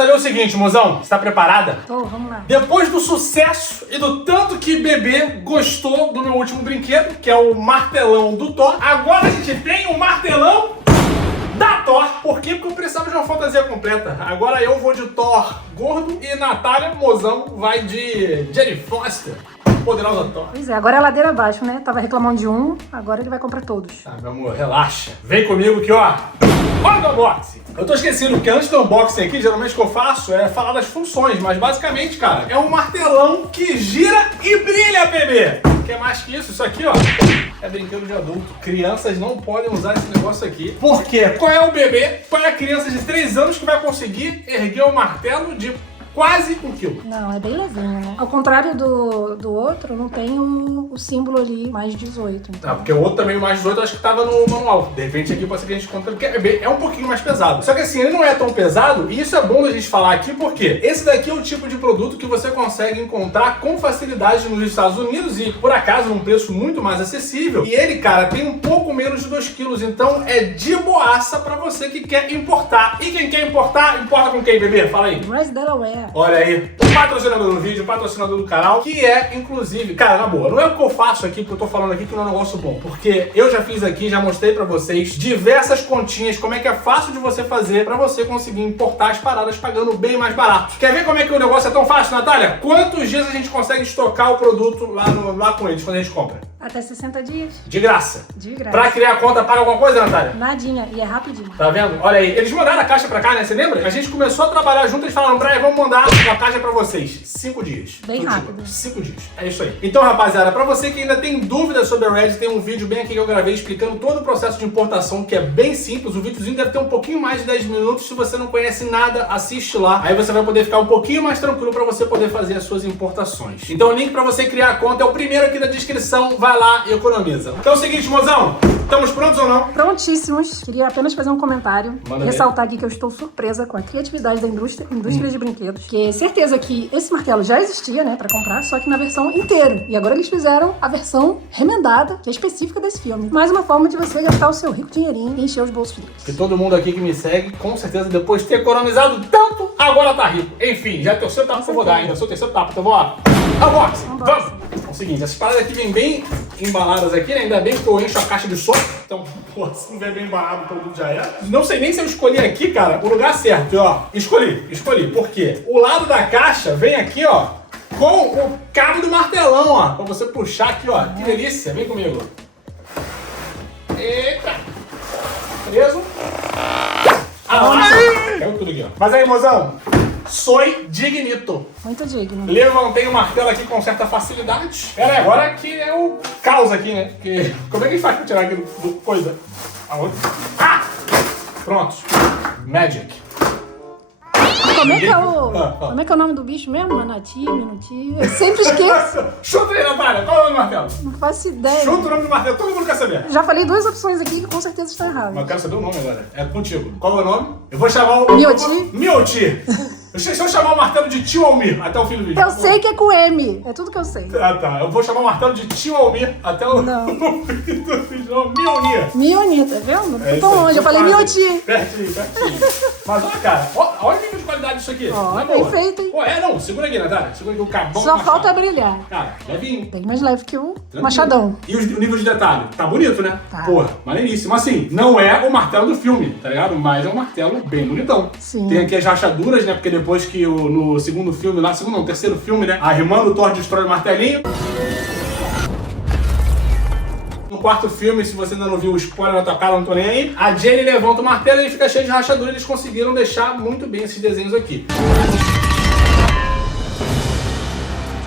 saber o seguinte, mozão. Você tá preparada? Tô, vamos lá. Depois do sucesso e do tanto que bebê gostou do meu último brinquedo, que é o martelão do Thor, agora a gente tem um martelão da Thor. Por quê? Porque eu precisava de uma fantasia completa. Agora eu vou de Thor gordo e Natália, mozão, vai de Jane Foster, poderosa Thor. Pois é, agora é ladeira abaixo, né? Tava reclamando de um, agora ele vai comprar todos. Tá, meu amor, relaxa. Vem comigo que, ó, olha o unboxing. Eu tô esquecendo, porque antes do unboxing aqui, geralmente o que eu faço é falar das funções, mas basicamente, cara, é um martelão que gira e brilha, bebê. Quer mais que isso? Isso aqui, ó, é brinquedo de adulto. Crianças não podem usar esse negócio aqui. Por quê? Qual é o bebê, qual é a criança de 3 anos que vai conseguir erguer o martelo de quase 1 quilo? Não, é bem levinho, né? Ao contrário do outro, não tem o símbolo ali mais 18. Então. Ah, porque o outro também, o mais 18, eu acho que tava no manual. De repente aqui pode ser que a gente conta, porque é um pouquinho mais pesado. Só que assim, ele não é tão pesado, e isso é bom da gente falar aqui, porque esse daqui é o tipo de produto que você consegue encontrar com facilidade nos Estados Unidos e, por acaso, num preço muito mais acessível. E ele, cara, tem um pouco menos de 2 quilos, então é de boaça pra você que quer importar. E quem quer importar, importa com quem, bebê? Fala aí. Mas Delaware. Olha aí, o patrocinador do vídeo, o patrocinador do canal, que é, inclusive, cara, na boa, não é o que eu faço aqui, porque eu tô falando aqui que não é um negócio bom, porque eu já fiz aqui, já mostrei pra vocês diversas continhas, como é que é fácil de você fazer pra você conseguir importar as paradas pagando bem mais barato. Quer ver como é que o negócio é tão fácil, Natália? Quantos dias a gente consegue estocar o produto lá com eles, quando a gente compra? Até 60 dias. De graça. De graça. Pra criar conta, paga alguma coisa, Natália? Nadinha, e é rapidinho. Tá vendo? Olha aí, eles mandaram a caixa pra cá, né? Você lembra? A gente começou a trabalhar junto, eles falaram, Brian, vamos mandar a caixa pra vocês. 5 dias. Bem rápido. 5 dias. É isso aí. Então, rapaziada, pra você que ainda tem dúvidas sobre a Red, tem um vídeo bem aqui que eu gravei explicando todo o processo de importação, que é bem simples. O videozinho deve ter um pouquinho mais de 10 minutos. Se você não conhece nada, assiste lá. Aí você vai poder ficar um pouquinho mais tranquilo pra você poder fazer as suas importações. Então, o link pra você criar a conta é o primeiro aqui na descrição. Vai lá e economiza. Então é o seguinte, mozão. Estamos prontos ou não? Prontíssimos. Queria apenas fazer um comentário. Manda ressaltar aqui que eu estou surpresa com a criatividade da indústria de brinquedos. Que certeza que esse martelo já existia, né, pra comprar, só que na versão inteira. E agora eles fizeram a versão remendada, que é específica desse filme. Mais uma forma de você gastar o seu rico dinheirinho e encher os bolsos deles. E todo mundo aqui que me segue, com certeza, depois de ter economizado tanto, agora tá rico. Enfim, já é o terceiro tapa que eu vou dar ainda. Eu sou o terceiro tapa, então vamos lá. Unboxing. Vamos! É o seguinte, essas paradas aqui vêm bem embaladas aqui, né? Ainda bem que eu encho a caixa de som. Então, pô, se não vier bem embalado, o produto já é. Não sei nem se eu escolhi aqui, cara, o lugar certo. E, ó, escolhi. Por quê? O lado da caixa vem aqui, ó, com o cabo do martelão, ó. Pra você puxar aqui, ó. Que delícia. Vem comigo. Eita. Preso. Ah, lá. Caiu tudo aqui, ó. Mas aí, mozão. Soy dignito. Muito digno. Levantei o martelo aqui com certa facilidade. Pera aí, agora que é o caos aqui, né? Porque como é que a gente faz pra tirar aqui do coisa? Aonde? Ah! Pronto. Magic. Como é que é o nome do bicho mesmo? Manati, Minuti? Eu sempre esqueço. Chuta aí, Natália. Qual é o nome do martelo? Não faço ideia. Chuta o nome do martelo. Todo mundo quer saber. Já falei 2 opções aqui que com certeza estão erradas. Mas eu quero saber o nome agora. É contigo. Qual é o nome? Eu vou chamar o... Mioti. Mioti. Se eu chamar o martelo de Tio Almir até o fim do vídeo. Eu sei que é com M. É tudo que eu sei. Ah, tá. Eu vou chamar o martelo de Tio Almir até o fim do vídeo. Não, Mionir. Mioni, tá vendo? É Tô longe. Eu falei Mioti. Pertinho. Mas olha, cara, olha o nível de qualidade disso aqui. Ó, bem feito, hein? Pô, não, segura aqui, Natália. Segura aqui o cabão. Só falta brilhar. Cara, levinho. Bem mais leve que o Tranquilo. Machadão. E o nível de detalhe? Tá bonito, né? Tá. Porra, maneiríssimo. Assim, não é o martelo do filme, tá ligado? Mas é um martelo bem bonitão. Sim. Tem aqui as rachaduras, né? Porque depois que no segundo filme lá, terceiro filme, né? A irmã do Thor destrói o martelinho. No quarto filme, se você ainda não viu o spoiler na tua cara, não tô nem aí. A Jane levanta o martelo e ele fica cheio de rachadura. Eles conseguiram deixar muito bem esses desenhos aqui.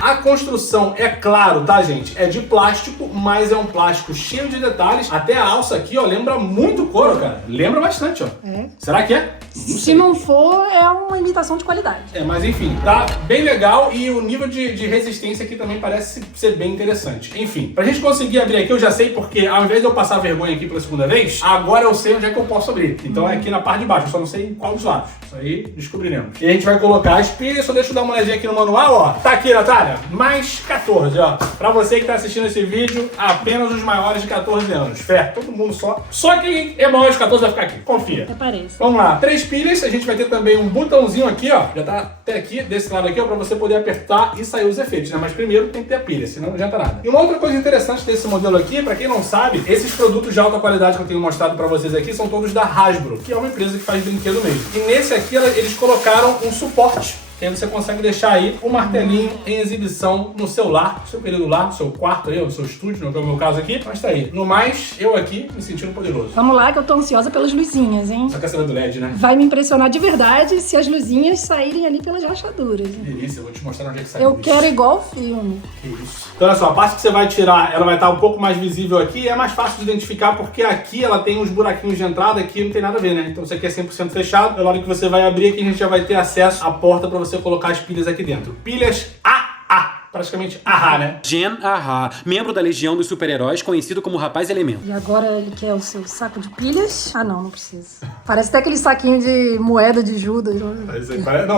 A construção, é claro, tá, gente? É de plástico, mas é um plástico cheio de detalhes. Até a alça aqui, ó, lembra muito couro, cara. Lembra bastante, ó. É. Será que é? Se não for, é uma imitação de qualidade. É, mas enfim, tá bem legal e o nível de resistência aqui também parece ser bem interessante. Enfim, pra gente conseguir abrir aqui, eu já sei porque ao invés de eu passar vergonha aqui pela segunda vez, agora eu sei onde é que eu posso abrir. Então é aqui na parte de baixo, eu só não sei em qual dos lados. Isso aí, descobriremos. E a gente vai colocar as pilhas, só deixa eu dar uma olhadinha aqui no manual, ó. Tá aqui, Natália, mais 14, ó. Pra você que tá assistindo esse vídeo, apenas os maiores de 14 anos. Fé, todo mundo só quem é maior de 14 vai ficar aqui, confia. Até parece. Vamos lá, 3 pilhas, a gente vai ter também um botãozinho aqui, ó. Já tá até aqui, desse lado aqui, ó, pra você poder apertar e sair os efeitos, né? Mas primeiro tem que ter a pilha, senão não adianta nada. E uma outra coisa interessante desse modelo aqui, pra quem não sabe, esses produtos de alta qualidade que eu tenho mostrado pra vocês aqui são todos da Hasbro, que é uma empresa que faz brinquedo mesmo. E nesse aqui eles colocaram um suporte, que aí você consegue deixar aí o martelinho em exibição no seu lar, no seu querido lar, no seu quarto aí, no seu estúdio, no meu caso aqui. Mas tá aí. No mais, eu aqui me sentindo poderoso. Vamos lá que eu tô ansiosa pelas luzinhas, hein? Só quer saber do LED, né? Vai me impressionar de verdade se as luzinhas saírem ali pelas rachaduras. Que delícia, eu vou te mostrar onde é que sai. Eu quero igual o filme. Que isso. Então olha só, a parte que você vai tirar, ela vai estar um pouco mais visível aqui e é mais fácil de identificar porque aqui ela tem uns buraquinhos de entrada que não tem nada a ver, né? Então isso aqui é 100% fechado. Na hora que você vai abrir aqui, a gente já vai ter acesso à porta para você colocar as pilhas aqui dentro. Pilhas AA. Praticamente Ahá, né? Gen Ahá, membro da Legião dos Super-Heróis, conhecido como Rapaz Elemento. E agora ele quer o seu saco de pilhas? Ah, não precisa. Parece até aquele saquinho de moeda de Judas.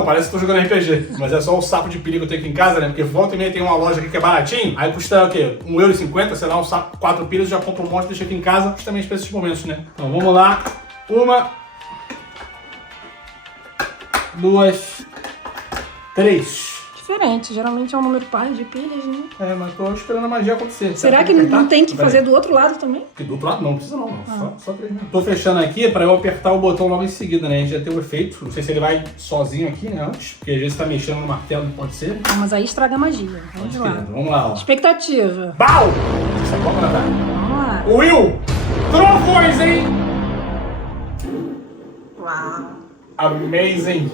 Parece que tô jogando RPG. Mas é só o saco de pilha que eu tenho aqui em casa, né? Porque volta e meia tem uma loja aqui que é baratinho. Aí custa o quê? €1,50, sei lá, um saco, 4 pilhas, já compro um monte e deixo aqui em casa. Justamente pra esses momentos, né? Então vamos lá. 1, 2, 3. Diferente, geralmente é um número par de pilhas, né? É, mas tô esperando a magia acontecer. Será que não tem que fazer do outro lado também? Porque do outro lado não precisa não. Só 3 mesmo. Tô fechando aqui pra eu apertar o botão logo em seguida, né? A gente já tem o efeito. Não sei se ele vai sozinho aqui, né? Antes. Porque às vezes tá mexendo no martelo, não pode ser. Ah, mas aí estraga a magia. Vamos lá. Vamos lá, ó. Expectativa. Bau! Isso é bom, Natália? Vamos lá. Will! Trovões, hein? Uau. Amazing!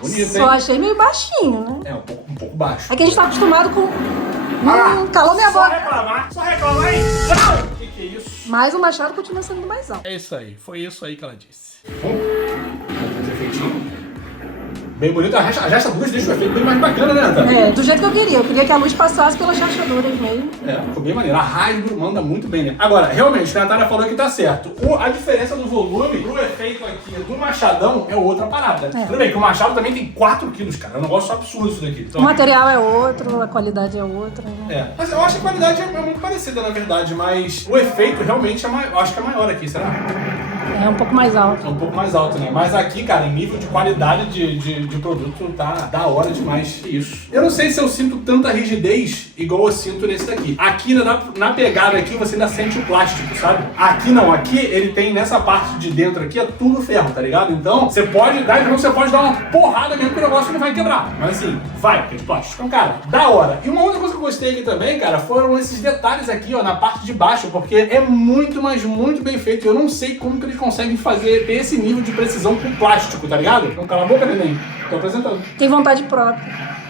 Bonito, Só hein? achei meio baixinho, né? É, um pouco baixo. É que a gente tá acostumado com... calou minha Só boca. reclamar aí! O que é isso? Mas o machado continua sendo mais alto. É isso aí, foi isso aí que ela disse. Vamos fazer efeitinho. Bem bonito. As rachaduras deixam o efeito bem mais bacana, né, Natália? É, do jeito que eu queria. Eu queria que a luz passasse pelas rachaduras mesmo. É, ficou bem maneiro. A Hasbro manda muito bem, né? Agora, realmente, a Natália falou que tá certo. A diferença do volume pro efeito aqui do machadão é outra parada. É. Tudo bem que o machado também tem 4 quilos, cara. É um negócio absurdo isso daqui. Então, O material é outro, a qualidade é outra. Né? é. Mas eu acho que a qualidade é muito parecida, na verdade. Mas o efeito realmente é maior. Eu acho que é maior aqui, será? É um pouco mais alto. É um pouco mais alto, né? Mas aqui, cara, em nível de qualidade de produto, tá da hora demais isso. Eu não sei se eu sinto tanta rigidez igual eu sinto nesse daqui. Aqui, na pegada aqui, você ainda sente o plástico, sabe? Aqui não. Aqui, ele tem nessa parte de dentro aqui, é tudo ferro, tá ligado? Então, você pode dar uma porrada mesmo que o negócio não vai quebrar. Mas assim, vai, porque é de plástico. Então, cara, da hora. E uma outra coisa que eu gostei aqui também, cara, foram esses detalhes aqui, ó, na parte de baixo, porque é muito, mas muito bem feito. Eu não sei como que eles conseguem ter esse nível de precisão com plástico, tá ligado? Então cala a boca, neném. Tô apresentando. Tem vontade própria.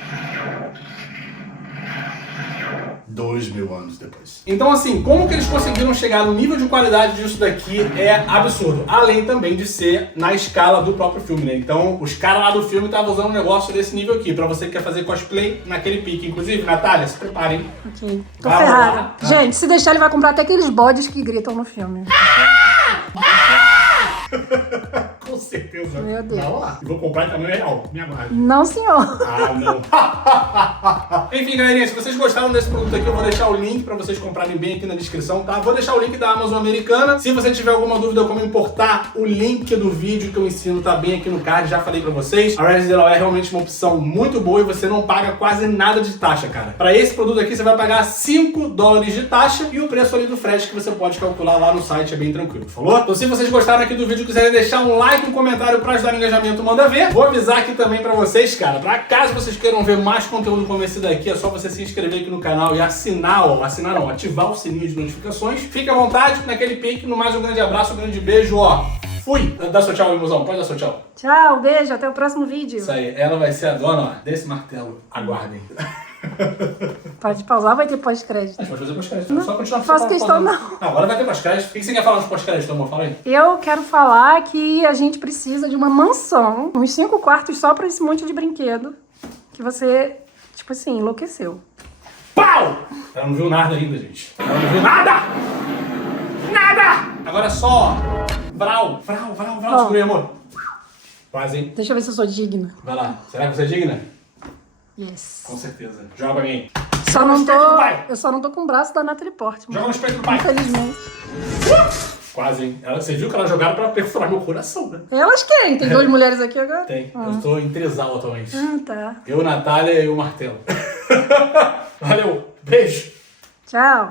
2000 anos depois. Então assim, como que eles conseguiram chegar no nível de qualidade disso daqui é absurdo. Além também de ser na escala do próprio filme, né? Então, os caras lá do filme estavam usando um negócio desse nível aqui, pra você que quer fazer cosplay naquele pique. Inclusive, Natália, se preparem. Ok. Tô Vai ferrada. lá. Gente, se deixar, ele vai comprar até aqueles bodes que gritam no filme. Com certeza. Meu Deus. Vamos lá. E vou comprar em tamanho real. Me aguarde. Não, senhor. Ah, não. Enfim, galerinha, se vocês gostaram desse produto aqui, eu vou deixar o link pra vocês comprarem bem aqui na descrição, tá? Vou deixar o link da Amazon Americana. Se você tiver alguma dúvida como importar, o link do vídeo que eu ensino tá bem aqui no card, já falei pra vocês. A Res é realmente uma opção muito boa e você não paga quase nada de taxa, cara. Pra esse produto aqui, você vai pagar $5 de taxa e o preço ali do frete que você pode calcular lá no site, é bem tranquilo, falou? Então se vocês gostaram aqui do vídeo e quiserem deixar um like, um comentário pra ajudar no engajamento, manda ver. Vou avisar aqui também pra vocês, cara, pra caso vocês queiram ver mais conteúdo como esse daqui, é só você se inscrever aqui no canal e ativar o sininho de notificações. Fique à vontade, naquele pique. No mais, um grande abraço, um grande beijo, ó. Fui! Dá seu tchau, meu irmãozão. Pode dar seu tchau. Tchau, beijo, até o próximo vídeo. Isso aí, ela vai ser a dona, ó, desse martelo. Aguardem. Pode pausar, vai ter pós-crédito. A gente pode fazer pós-crédito. Só continuar Faço questão, não. Agora vai ter pós-crédito. O que você quer falar nos pós-créditos, amor? Fala aí. Eu quero falar que a gente precisa de uma mansão, uns 5 quartos só pra esse monte de brinquedo que você, tipo assim, enlouqueceu. Pau! Ela não viu nada ainda, gente. Ela não viu nada! Nada! Agora é só... Vral. Segura aí, amor. Quase, hein? Deixa eu ver se eu sou digna. Vai lá. Será que você é digna? Yes. Com certeza. Joga pra mim. Só não espelho do pai. eu só não tô com o braço da Natalie Portman. Joga no espelho do pai. Infelizmente. Quase, hein? Você viu que elas jogaram pra perfurar meu coração, né? Elas querem. Tem duas mulheres aqui agora? Tem. Eu tô em trisal atualmente. Ah, tá. Eu, Natália e o Martelo. Valeu. Beijo. Tchau.